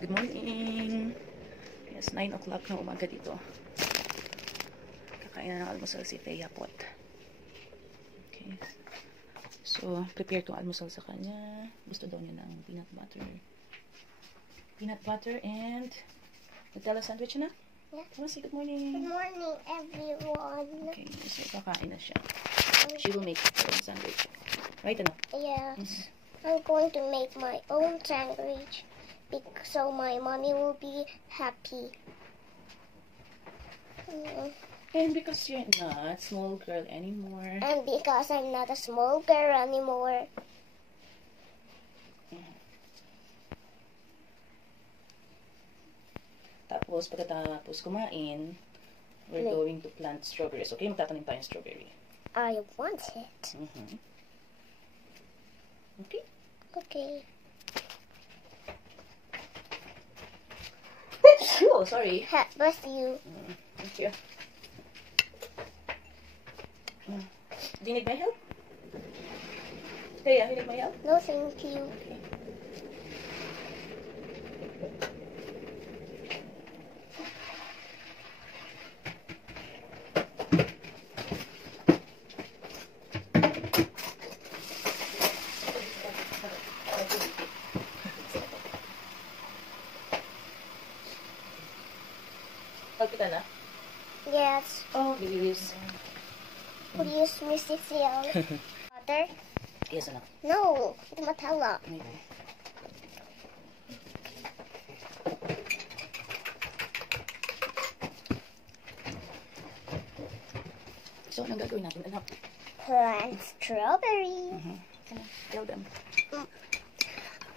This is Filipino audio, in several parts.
Good morning! Yes, 9 o'clock na umaga dito. Kakain na ng almusal si Thea Pot. Okay. So, prepare itong almusal sa kanya. Gusto daw niya ng peanut butter. Peanut butter and Nutella sandwich na? Yeah. Come on, say good morning. Good morning, everyone. Okay, so kakain na siya. She will make her own sandwich. Right, ano? Yes. I'm going to make my own sandwich so my mommy will be happy. And because you're not a small girl anymore. And because I'm not a small girl anymore. Tapos, pagkatapos kumain, we're going to plant strawberries. Okay, magtatanim tayo ng strawberry. I want it. Okay? Okay. Oh, sorry. Bless you. Thank you. Do you need my help? Hey, you need my help? No, thank you. Okay. Help kita na? Yes. Oh, please. Please, Mrs. Seal. Water? Yes, anak. No, it's Nutella. Okay. So, anong gagawin natin, anak? Plant strawberry. Come on, tell them.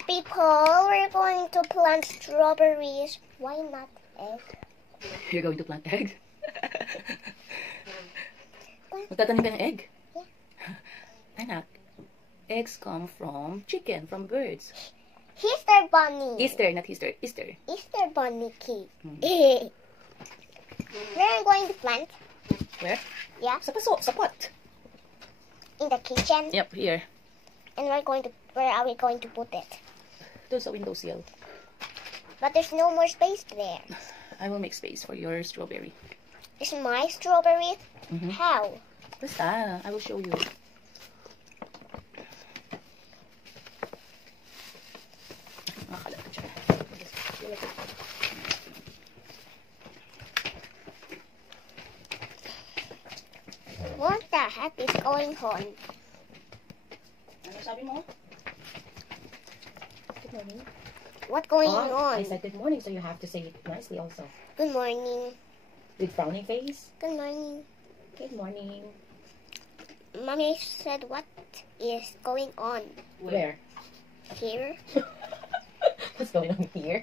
People, we're going to plant strawberries. Why not egg? You're going to plant egg? Magtatanim ka ng egg? Yeah. Anak, eggs come from chicken, from birds. Easter bunny. Easter, not Easter. Easter. Easter bunny cake. Where are you going to plant? Where? Yeah, Sa paso, sa pot. in the kitchen. Yep, here. And where are we going to put it? Doon sa windowsill. But there's no more space there. I will make space for your strawberry. Is my strawberry? How? Basta, I will show you. Makakalat ka dyan. What the heck is going on? Ano sabi mo? Good morning. What's going I on? said good morning, so you have to say it nicely also. Good morning. With frowning face. Good morning. Good morning. Mommy said what is going on Where? here? What's going on here?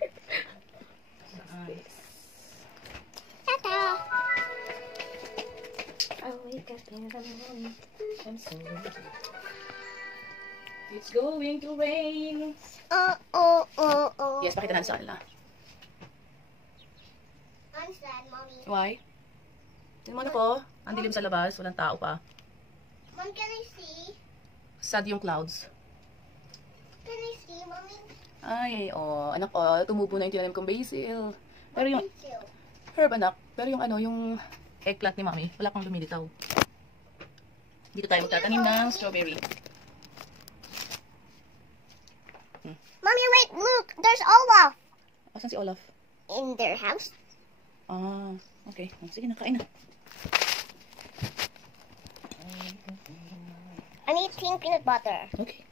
Tata! I wake up in the morning. I'm so It's going to rain. Oh. Yes, pakita na sa kanila. I'm sad, Mommy. Why? Tingnan mo na po. Ang dilim sa labas. Walang tao pa. Mom, can I see? Sad yung clouds. Can I see, Mommy? Ay, oh. Anak ko, tumubo na yung tinanim kong basil. Pero yung Pencil. herb, anak. Pero yung ano, yung eggplant ni Mami, wala kang lumilitaw. Dito tayo magtatanim ng strawberry. Mommy, wait, look! There's Olaf! Asan si Olaf? In their house. Ah, okay. Sige na, kain na. I'm eating peanut butter. Okay.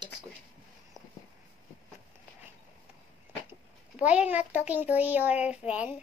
That's good. Why you're not talking to your friend?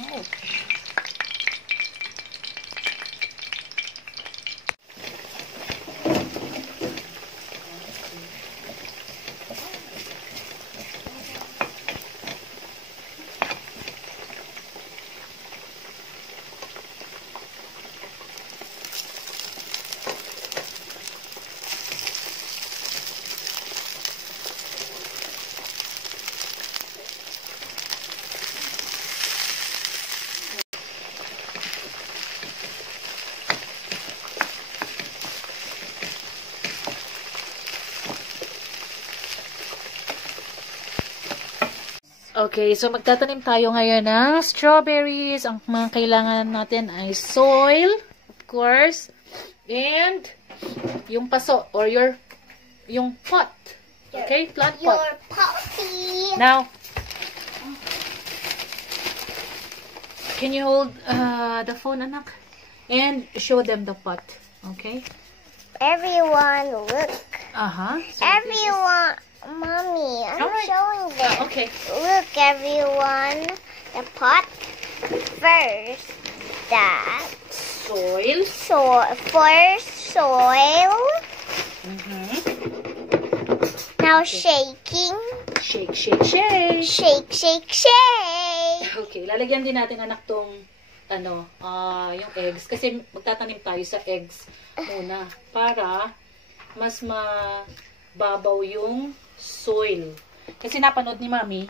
Ouch. Okay, so magtatanim tayo ngayon ng strawberries. Ang mga kailangan natin ay soil, of course, and yung paso or yung pot. Okay, plant pot. Your puppy. Now, can you hold the phone, anak? And show them the pot. Okay? Everyone, look. So Everyone, Mommy, I'm Alright. showing them. Okay. Look, everyone, the pot first. That Soil. first soil. Now shaking. Shake, shake, shake. Shake, shake, shake. Okay, lalagyan din natin anak tong yung eggs kasi magtatanim tayo sa eggs muna para mas mababaw yung soil. Kasi napanood ni Mami.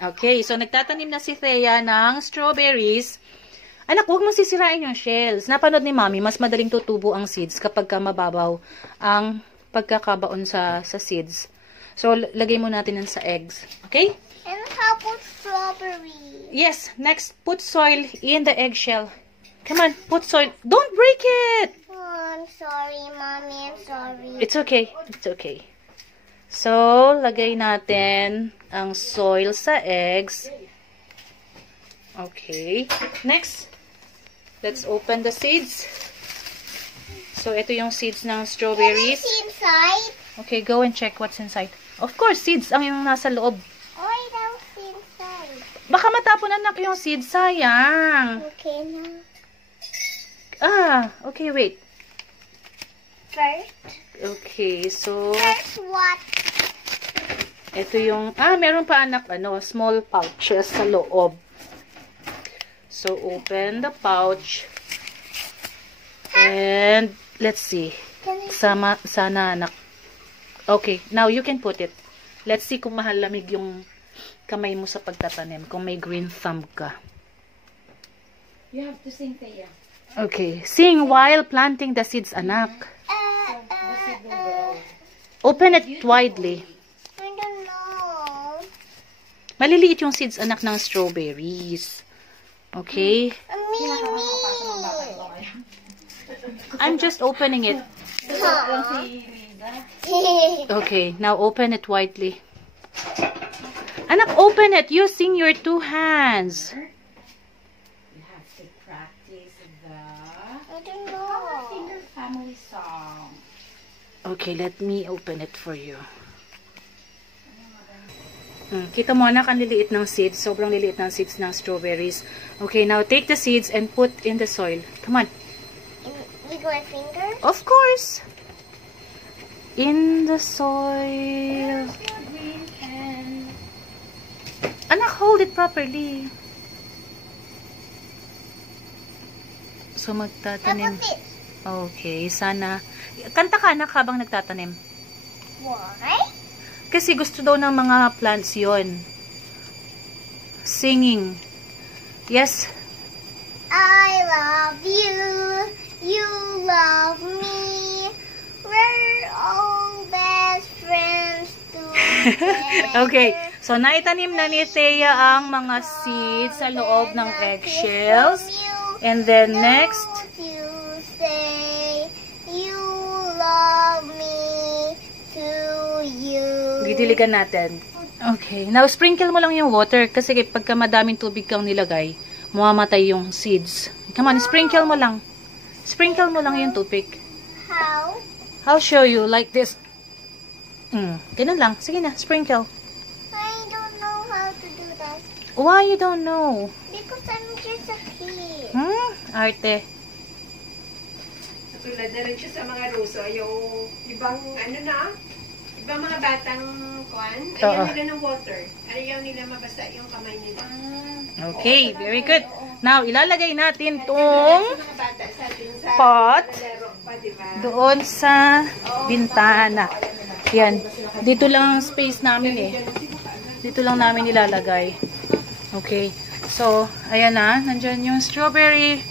Okay, so nagtatanim na si Thea ng strawberries. Anak, huwag mo sisirain yung shells. Napanood ni Mami, mas madaling tutubo ang seeds kapag ka mababaw ang pagkakabaon sa seeds. So, lagay mo natin yan sa eggs. Okay? And how about strawberry? Yes, next, put soil in the eggshell. Come on, put soil. Don't break it! Oh, I'm sorry, Mommy. I'm sorry. It's okay. It's okay. So, lagay natin ang soil sa eggs. Okay. Next, let's open the seeds. So, ito yung seeds ng strawberries. Can I see inside? Okay, go and check what's inside. Of course, seeds ang yung nasa loob. Oh, I don't see inside. Baka matapon anak yung seeds. Sayang. Okay, now. Okay, wait. First. Okay, so... First what? Ito yung, meron pa anak, small pouches sa loob. So, open the pouch. And, let's see. Sana anak. Okay, now you can put it. Let's see kung mahalamig yung kamay mo sa pagtatanim. Kung may green thumb ka. You have to sing, Thea. Okay, sing while planting the seeds, anak. Open it widely. I don't know. Maliliit yung seeds, anak, ng strawberries. Okay? Me. I'm just opening it. Okay, now open it widely. Anak, open it using your 2 hands. You have to practice I don't know. the family song. Okay, let me open it for you. Kita mo anak, ang liliit ng seeds. Sobrang liliit ng seeds ng strawberries. Okay, now take the seeds and put in the soil. Come on. With my finger? Of course. In the soil. Anak, hold it properly. So, How magtatanim. about this? Okay, sana. Kanta ka anak habang nagtatanim. Why? Kasi gusto daw ng mga plants yon. Singing. Yes. I love you. You love me. We're all best friends together. Okay. So, naitanim na ni Thea ang mga seeds sa loob ng eggshells. And then, next. You say you love me to you. Didiligan natin. Okay. Now, sprinkle mo lang yung water kasi pagka madaming tubig kang nilagay, mamamatay yung seeds. Come on, sprinkle mo lang. Sprinkle mo lang yung tubig. How? I'll show you like this. Ganun lang. Sige na, sprinkle. I don't know how to do that. Why you don't know? Because I'm just a kid. Arte. Tulad na rin siya sa mga ruso, yung ibang ibang mga batang kwan, ayaw nila ng water. Ayaw nila mabasa yung kamay nila. Okay, very good. Now, ilalagay natin tong pot doon sa bintana. Yan. Dito lang ang space namin eh. Dito lang namin ilalagay. Okay. So, ayan na. Nandyan yung strawberry.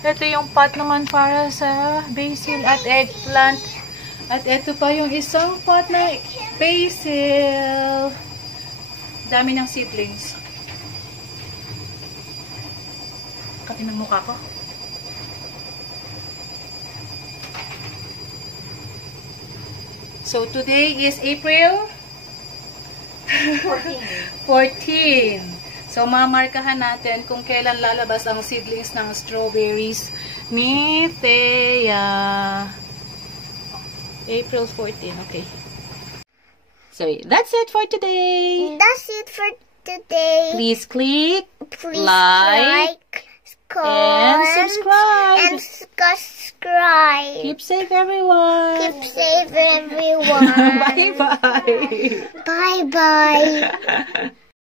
Ito yung pot naman para sa basil at eggplant. At ito pa yung isang pot na basil. Dami ng seedlings. Katin ng mukha ko. So, today is April 14. So, mamarkahan natin kung kailan lalabas ang seedlings ng strawberries ni Thea. April 14, okay. So, that's it for today. That's it for today. Please click Please like, and subscribe. And subscribe. Keep safe, everyone. Keep safe, everyone. Bye-bye. Bye-bye.